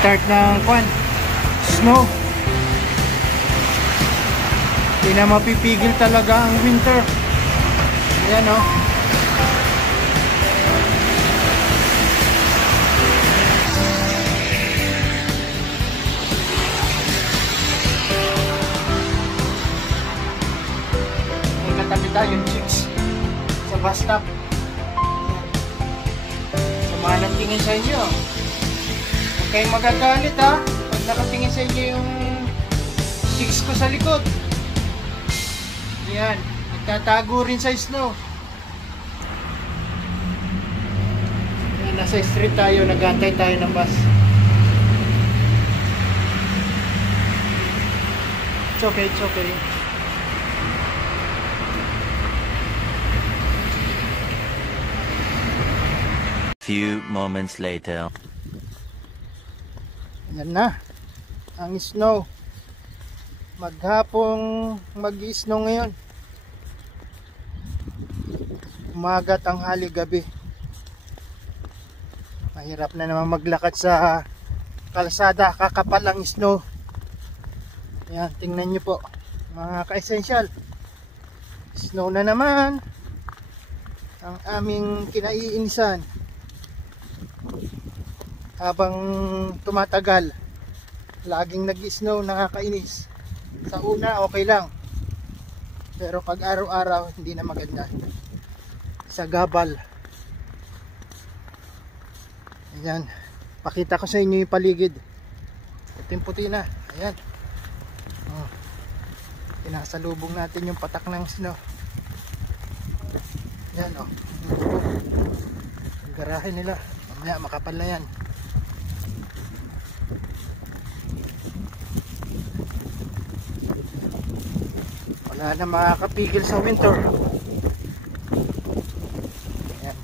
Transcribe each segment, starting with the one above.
start ng snow. Hindi na mapipigil talaga ang winter. Ayan o. May katabi tayong chicks sa bus stop. Samahan ang tingin sa inyo. Huwag kayong magagalit ha pag nakatingin sa inyo yung chicks ko sa likod. Yan, nagtatago rin sa snow. Yan, nasa street tayo, nag-antay tayo ng bus. It's okay, it's okay. Few moments later. Yan na, ang snow. Maghapong mag-i-snow ngayon. Umaga, tanghali, gabi. Mahirap na naman maglakad sa kalsada, kakapal ang snow. Yan, tingnan nyo po mga ka-essential. Snow na naman ang aming kinaiinisan. Habang tumatagal, laging nag-snow, nakakainis. Sa una okay lang, pero pag araw-araw hindi na maganda. Sa gabal. Ayan, pakita ko sa inyo yung paligid. Puting-puti na. Ayan, pinasalubong natin yung patak ng snow. Ayan o, yung garahe nila. Mamaya makapal na yan. Wala na makakapigil sa winter. Ayan.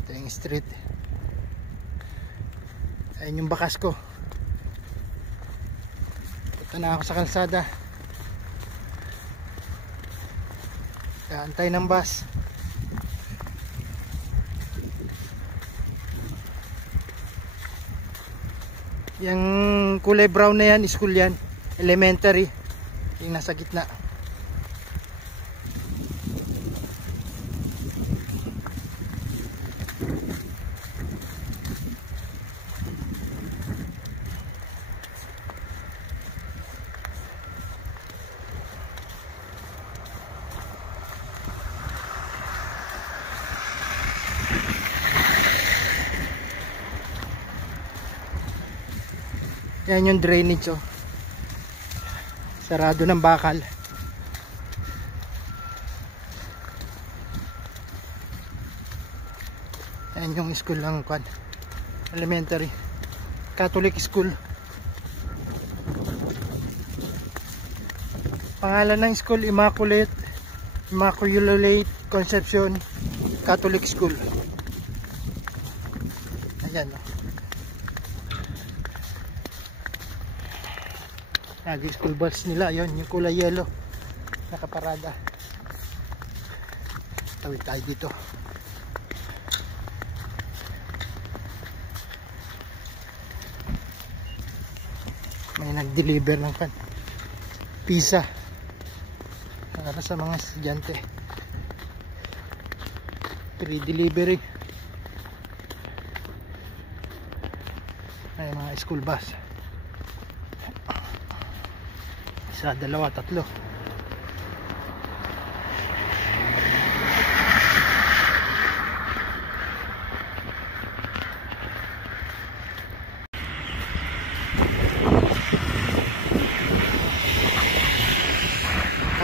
Ito yung street. Ayan yung bakas ko. Punta na ako sa kalsada. Kaantay ng bus. Yung kulay brown na yan, school yan, elementary, yung nasa gitna. Yan yung drainage oh. Sarado ng bakal. Yan yung school lang elementary, Catholic school. Pangalan ng school, Immaculate Conception Catholic School. Ayan oh. Lagi school bus nila, yon yung kulay yellow nakaparada. Tawid tayo dito. May nag-deliver ng pizza para sa mga estudyante. Free delivery. Ay mga school bus. Isa, dalawa, tatlo.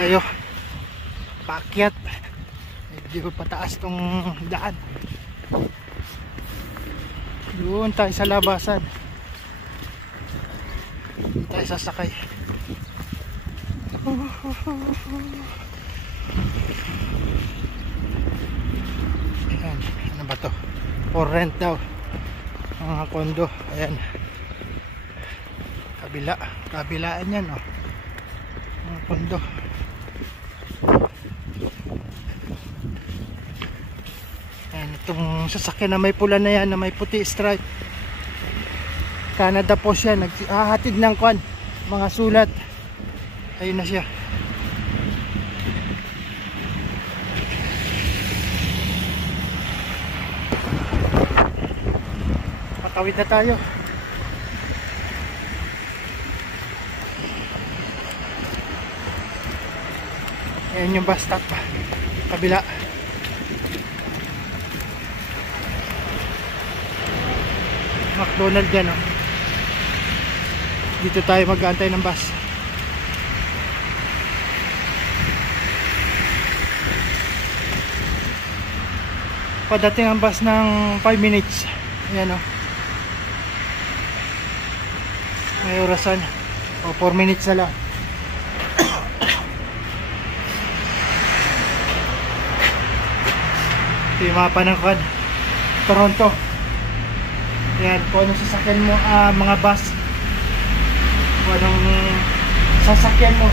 Ayo, paakyat. Medyo pataas tong daan. Doon tayo sa labasan. Doon tayo sasakay. Ayan, ano ba to? For rent daw mga kondo. Ayan, kabilaan yan oh. Mga kondo. Itong sasakyan na may pula na yan, na may puti stripe, Canada po siya, naghahatid ng kwan, mga sulat. Ayun na siya. Patawid na tayo. Ayan yung bus stop, kabila. McDonald's yan, oh. Dito tayo mag-aantay ng bus. Padating ang bus ng 5 minutes. Ayan, oh. May orasan. O 4 minutes na lang. Ito yung mapa ng Toronto. Ayan, kung anong sasakyan mo, mga bus, kung anong sasakyan mo,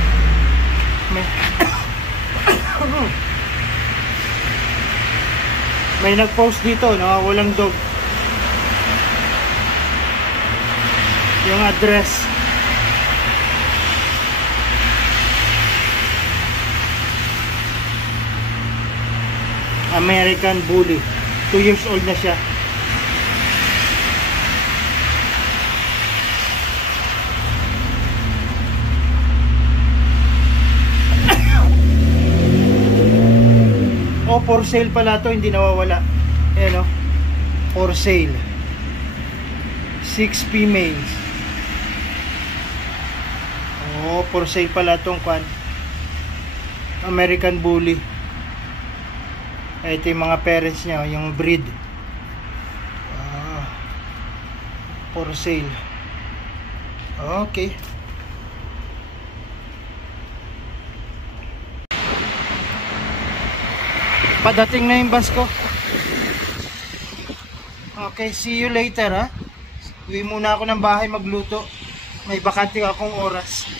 may nag-post dito, walang dog. Yung address, American Bully, 2 years old na siya. O, for sale pala to, hindi nawawala. Ayan, o, for sale, 6 females. O, for sale pala tong American Bully. Ito yung mga parents niya, yung breed. For sale. Okay. Padating na yung bus ko. Okay, see you later, ha. Uwi muna ako ng bahay magluto. May bakante akong oras.